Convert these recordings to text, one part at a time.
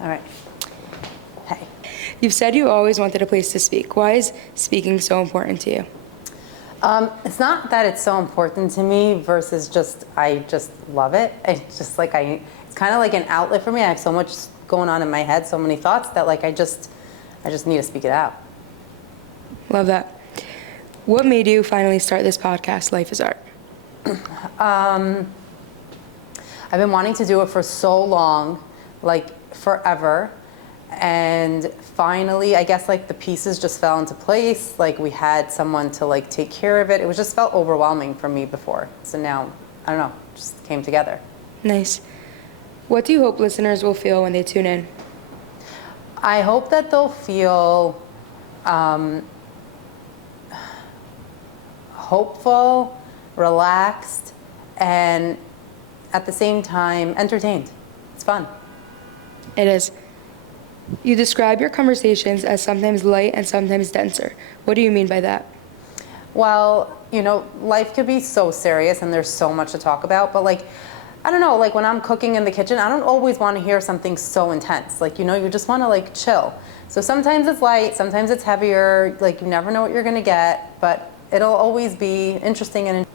All right. Hey. You've said you always wanted a place to speak. Why is speaking so important to you? It's not that it's so important to me versus I just love it. It's just like it's kind of like an outlet for me. I have so much going on in my head, so many thoughts that like I just need to speak it out. Love that. What made you finally start this podcast, Life is Art? I've been wanting to do it for so long, like forever. And finally, I guess like the pieces just fell into place. Like we had someone to like take care of it. It was just felt overwhelming for me before. So now, I don't know, just came together. Nice. What do you hope listeners will feel when they tune in? I hope that they'll feel hopeful, relaxed, and at the same time entertained. It's fun. It is. You describe your conversations as sometimes light and sometimes denser. What do you mean by that? Well, you know, life could be so serious and there's so much to talk about, but like, I don't know, like when I'm cooking in the kitchen, I don't always want to hear something so intense. Like, you know, you just want to like chill. So sometimes it's light, sometimes it's heavier, like you never know what you're going to get, but it'll always be interesting and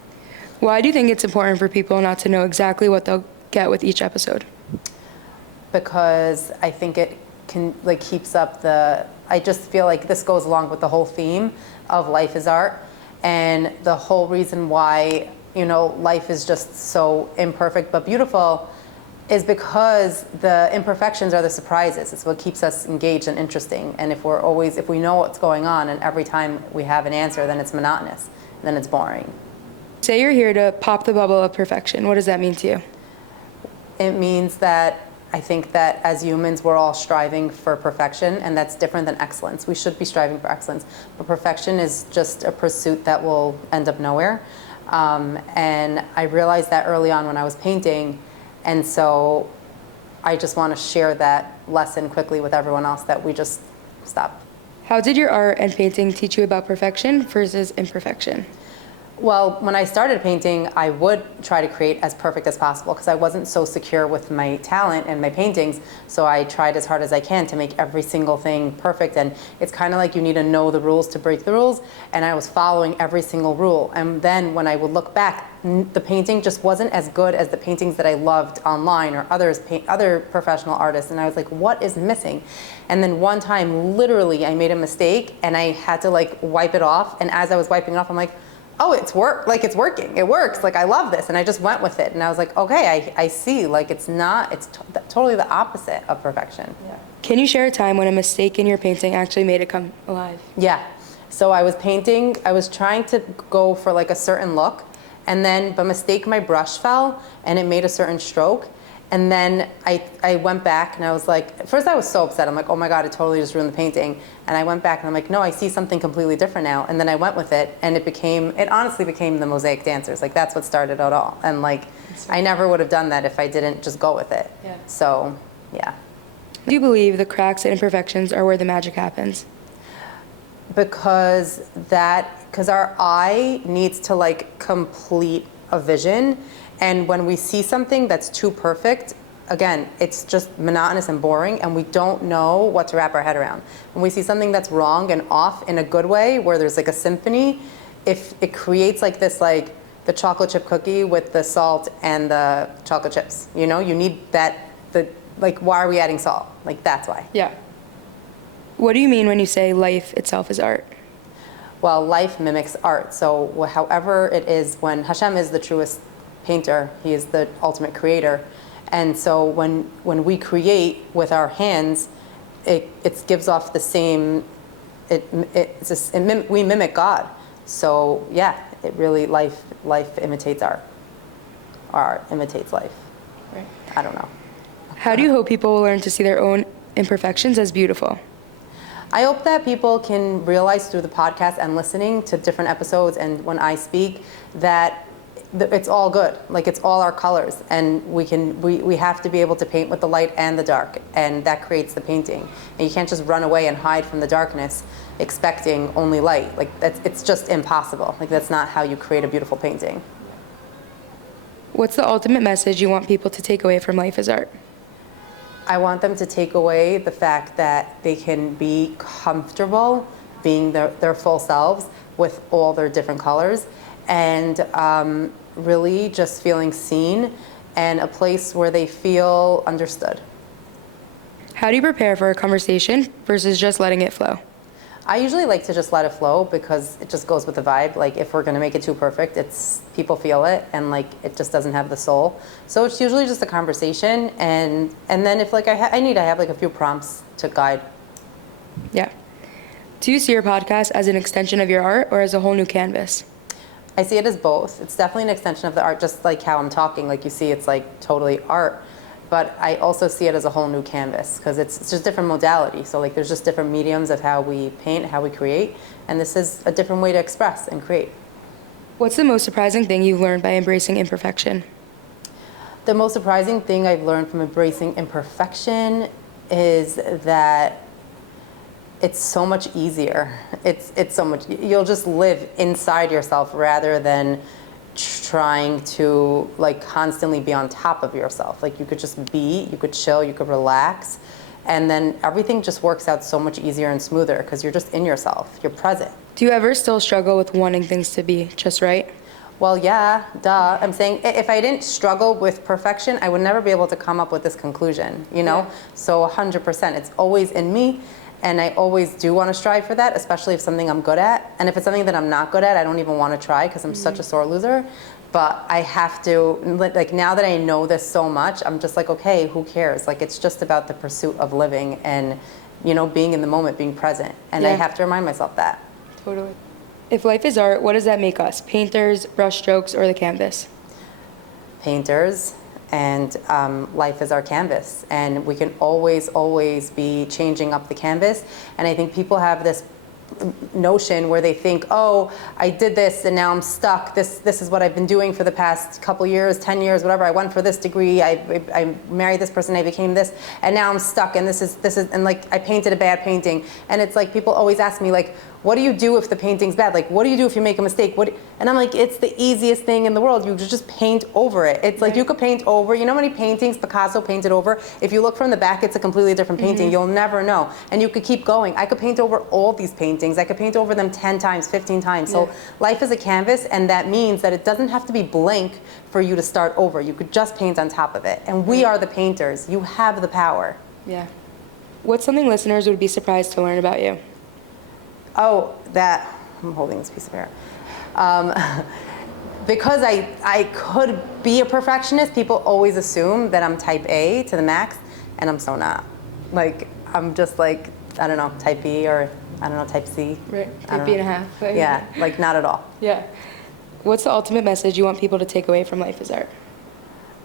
Why do you think it's important for people not to know exactly what they'll get with each episode? because I think it can like keeps up I just feel like this goes along with the whole theme of life is art, and the whole reason why, you know, life is just so imperfect but beautiful is because the imperfections are the surprises. It's what keeps us engaged and interesting. And if we know what's going on and every time we have an answer, then it's monotonous, then it's boring. Say you're here to pop the bubble of perfection. What does that mean to you? It means that I think that as humans, we're all striving for perfection, and that's different than excellence. We should be striving for excellence, but perfection is just a pursuit that will end up nowhere. And I realized that early on when I was painting, and so I just want to share that lesson quickly with everyone else, that we just stop. How did your art and painting teach you about perfection versus imperfection? Well, when I started painting, I would try to create as perfect as possible because I wasn't so secure with my talent and my paintings. So I tried as hard as I can to make every single thing perfect. And it's kind of like you need to know the rules to break the rules. And I was following every single rule. And then when I would look back, the painting just wasn't as good as the paintings that I loved online or other professional artists. And I was like, what is missing? And then one time, literally, I made a mistake and I had to like wipe it off. And as I was wiping it off, I'm like, oh, it's working. It works. Like, I love this. And I just went with it. And I was like, okay, I see. Like, it's totally the opposite of perfection. Yeah. Can you share a time when a mistake in your painting actually made it come alive? Yeah. So I was painting, I was trying to go for like a certain look. And then by mistake, my brush fell and it made a certain stroke. And then I went back and I was like, at first I was so upset. I'm like, oh my God, it totally just ruined the painting. And I went back and I'm like, no, I see something completely different now. And then I went with it and it honestly became the Mosaic Dancers. Like, that's what started it all. And like, I never would have done that if I didn't just go with it. Yeah. So, yeah. Do you believe the cracks and imperfections are where the magic happens? Because our eye needs to like complete a vision. And when we see something that's too perfect, again, it's just monotonous and boring, and we don't know what to wrap our head around. When we see something that's wrong and off in a good way, where there's like a symphony, if it creates like this, like the chocolate chip cookie with the salt and the chocolate chips, you know, you need that, like, why are we adding salt? Like, that's why. Yeah. What do you mean when you say life itself is art? Well, life mimics art. So however it is, when Hashem is the truest painter, he is the ultimate creator, and so when we create with our hands, it gives off the same. We mimic God. So yeah, it really life imitates art. Art imitates life. Right. I don't know. How do you hope people will learn to see their own imperfections as beautiful? I hope that people can realize through the podcast and listening to different episodes and when I speak that it's all good. Like, it's all our colors, and we have to be able to paint with the light and the dark, and that creates the painting. And you can't just run away and hide from the darkness expecting only light. Like, it's just impossible. Like, that's not how you create a beautiful painting. What's the ultimate message you want people to take away from Life is Art? I want them to take away the fact that they can be comfortable being their full selves with all their different colors, and really just feeling seen and a place where they feel understood. How do you prepare for a conversation versus just letting it flow? I usually like to just let it flow because it just goes with the vibe. Like if we're gonna make it too perfect, people feel it, and like it just doesn't have the soul. So it's usually just a conversation, and then if like I have like a few prompts to guide. Yeah. Do you see your podcast as an extension of your art or as a whole new canvas? I see it as both. It's definitely an extension of the art, just like how I'm talking. Like you see, it's like totally art. But I also see it as a whole new canvas because it's just different modality. So like there's just different mediums of how we paint, how we create, and this is a different way to express and create. What's the most surprising thing you've learned by embracing imperfection? The most surprising thing I've learned from embracing imperfection is that it's so much easier. It's so much, you'll just live inside yourself rather than trying to like constantly be on top of yourself. Like you could just be, you could chill, you could relax, and then everything just works out so much easier and smoother because you're just in yourself, you're present. Do you ever still struggle with wanting things to be just right? Well, yeah, duh. I'm saying if I didn't struggle with perfection, I would never be able to come up with this conclusion, you know? Yeah. So 100%, it's always in me. And I always do want to strive for that, especially if something I'm good at. And if it's something that I'm not good at, I don't even want to try because I'm such a sore loser. But I have to, like now that I know this so much, I'm just like, okay, who cares? Like it's just about the pursuit of living and, you know, being in the moment, being present. And I Yeah. have to remind myself that. Totally. If life is art, what does that make us? Painters, brushstrokes, or the canvas? Painters, and life is our canvas, and we can always be changing up the canvas. And I think people have this notion where they think, oh, I did this and now I'm stuck. This is what I've been doing for the past couple years, 10 years, whatever. I went for this degree, I married this person, I became this, and now I'm stuck, and this is and like I painted a bad painting. And it's like people always ask me like, what do you do if the painting's bad? Like, what do you do if you make a mistake? And I'm like, it's the easiest thing in the world. You just paint over it. It's like you could paint over, you know how many paintings Picasso painted over? If you look from the back, it's a completely different painting. You'll never know. And you could keep going. I could paint over all these paintings. I could paint over them 10 times, 15 times. So life is a canvas, and that means that it doesn't have to be blank for you to start over. You could just paint on top of it. And we are the painters. You have the power. Yeah. What's something listeners would be surprised to learn about you? Oh, I'm holding this piece of hair. Because I could be a perfectionist, people always assume that I'm type A to the max, and I'm so not. Like, I'm just like, I don't know, type B or, I don't know, type C. Right, I don't type B know. and a half. But Yeah, like not at all. Yeah. What's the ultimate message you want people to take away from Life is Art?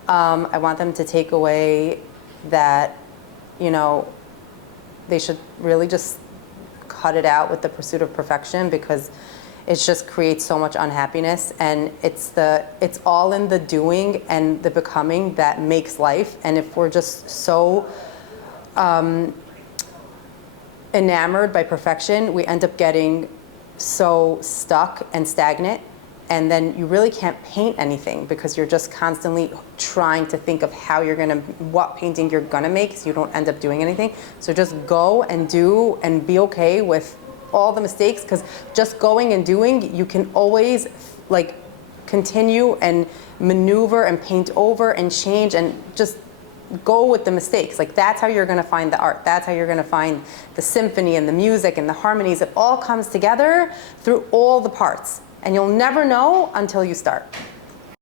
I want them to take away that, you know, they should really just cut it out with the pursuit of perfection, because it just creates so much unhappiness, and it's all in the doing and the becoming that makes life. And if we're just so enamored by perfection, we end up getting so stuck and stagnant, and then you really can't paint anything because you're just constantly trying to think of what painting you're gonna make, so you don't end up doing anything. So just go and do and be okay with all the mistakes, because just going and doing, you can always like continue and maneuver and paint over and change and just go with the mistakes. Like that's how you're gonna find the art. That's how you're gonna find the symphony and the music and the harmonies. It all comes together through all the parts. And you'll never know until you start.